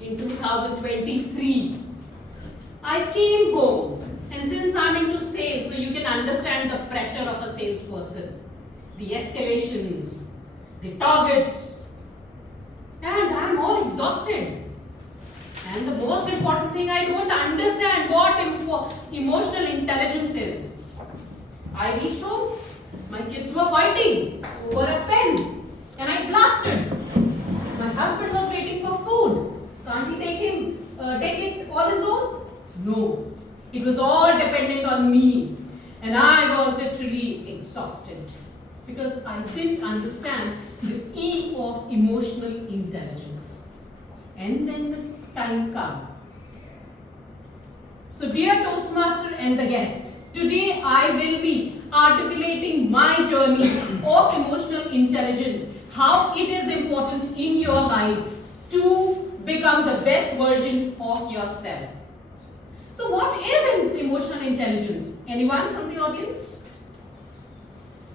in 2023. I came home, and since I'm into sales, so you can understand the pressure of a salesperson, the escalations, the targets, and I'm all exhausted. And the most important thing, I don't understand what emotional intelligence is. I reached home, my kids were fighting over a pen, and I blasted. My husband was waiting for food. Can't he take it all his own? No. It was all dependent on me. And I was literally exhausted because I didn't understand the E of emotional intelligence. And then the time came. So dear Toastmaster and the guest, today I will be articulating my journey of emotional intelligence, how it is important in your life to become the best version of yourself. So what is emotional intelligence? Anyone from the audience?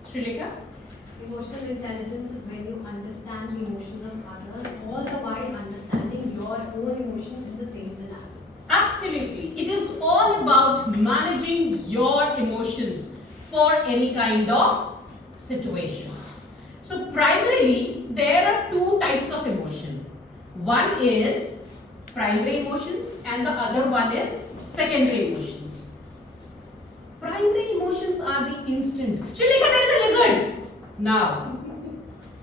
Srilekha? Emotional intelligence is when you understand the emotions of others, all the while understanding your own emotions in the same scenario. Absolutely. It is all about managing your emotions for any kind of situations. So primarily, there are two types of emotion. One is primary emotions and the other one is secondary emotions. Primary emotions are the instant. Srilekha, there is a lizard! Now,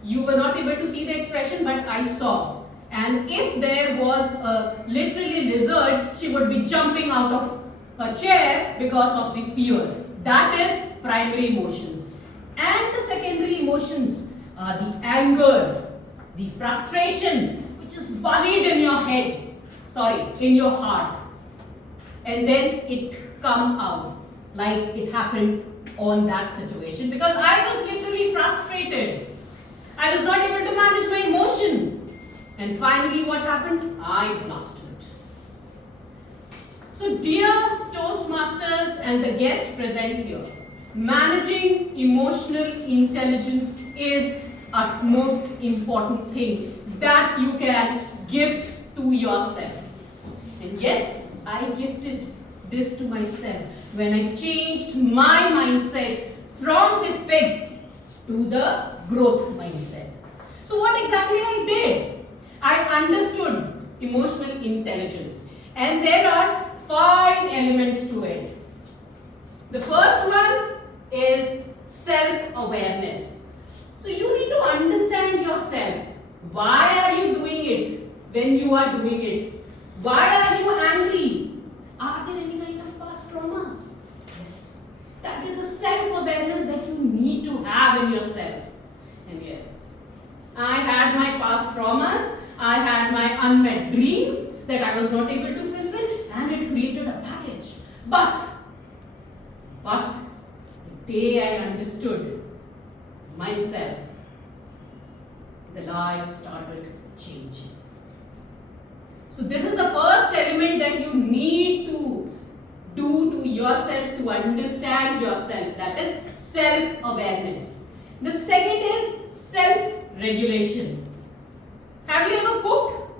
you were not able to see the expression, but I saw. And if there was a literally lizard, she would be jumping out of a chair because of the fear. That is primary emotions. And the secondary emotions are the anger, the frustration, which is buried in your head, in your heart. And then it come out like it happened on that situation because I was literally frustrated. I was not able to manage my emotion. And finally what happened? I blasted. So dear Toastmasters and the guest present here, managing emotional intelligence is a most important thing that you can gift to yourself. And yes, I gifted this to myself when I changed my mindset from the fixed to the growth mindset. So what exactly I did? I understood emotional intelligence, and there are 5 elements to it. The first one is self-awareness. So you need to understand yourself. Why are you doing it when you are doing it? Why are you angry? Are there any kind of past traumas? Yes. That is the self-awareness that you need to have in yourself. And yes, I had my past traumas. I had my unmet dreams that I was not able to fulfill, and it created a package. But the day I understood myself, the life started changing. So this is the first element that you need to do to yourself to understand yourself. That is self-awareness. The second is self-regulation. Have you ever cooked?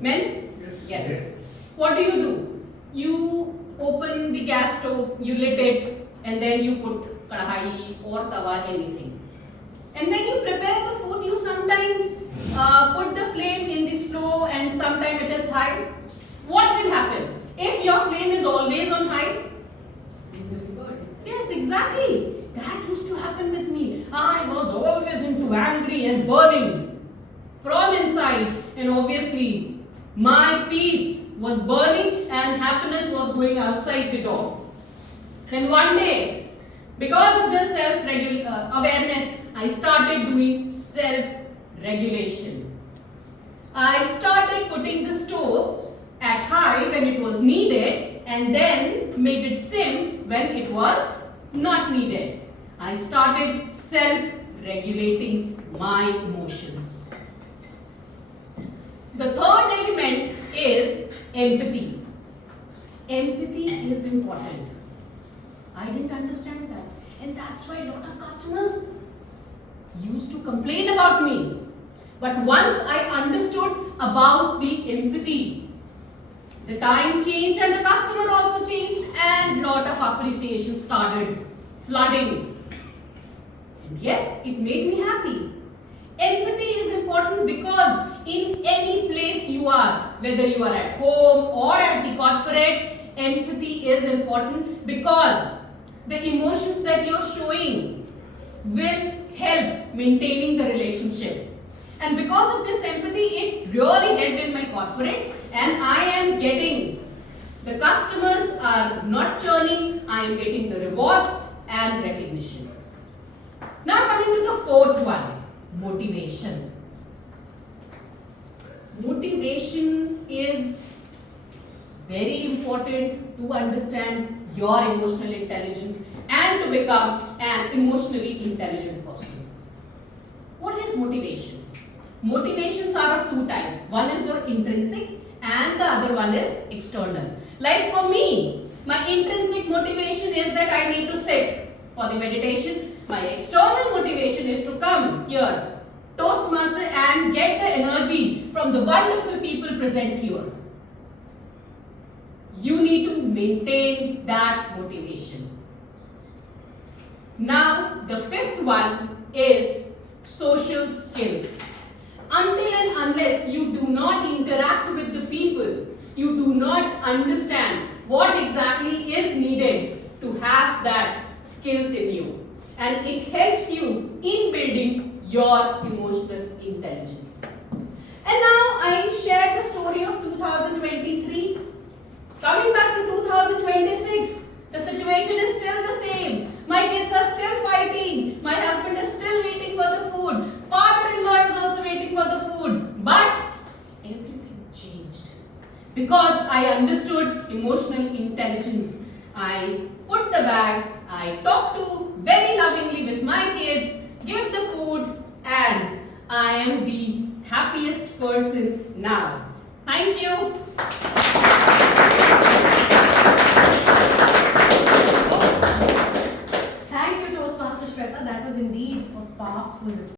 Men? Yes. What do? You open the gas stove, you lit it, and then you put kadhai or tawa, anything. And when you prepare the food, you sometimes put the flame in the slow and sometimes it is high. What will happen? If your flame is always on high, yes, exactly. That used to happen with me. I was always into angry and burning from inside, and obviously my peace was burning and happiness was going outside the door. Then one day, because of this self-awareness, I started doing self-regulation. I started putting the stove at high when it was needed and then made it sim when it was not needed. I started self-regulating my emotions. The third element is empathy. Empathy is important. I didn't understand that. And that's why a lot of customers used to complain about me. But once I understood about the empathy. The time changed and the customer also changed, and lot of appreciation started flooding. And yes, it made me happy. Empathy is important because in any place you are, whether you are at home or at the corporate, empathy is important because the emotions that you're showing will help maintaining the relationship. And because of this empathy, it really helped in my corporate, and I am getting, the customers are not churning, I am getting the rewards and recognition. Now coming to the fourth one, motivation. Motivation is very important to understand your emotional intelligence and to become an emotionally intelligent person. What is motivation? Motivations are of two types. One is your intrinsic and the other one is external. Like for me, my intrinsic motivation is that I need to sit for the meditation. My external motivation is to come here, Toastmaster, and get the energy from the wonderful people present here. You need to maintain that motivation. Now, the fifth one is social skills. Until and unless you do not interact with the people, you do not understand what exactly is needed to have that skills in you. And it helps you in building your emotional intelligence. And now I shared the story of 2023. Coming back to 2026, the situation is still the same. My kids are still fighting. My husband is still waiting for the food. Father-in-law is also waiting for the food. But everything changed because I understood emotional intelligence. I put the bag, I talked to very lovingly with my kids, give the food, and I am the happiest person now. Thank you.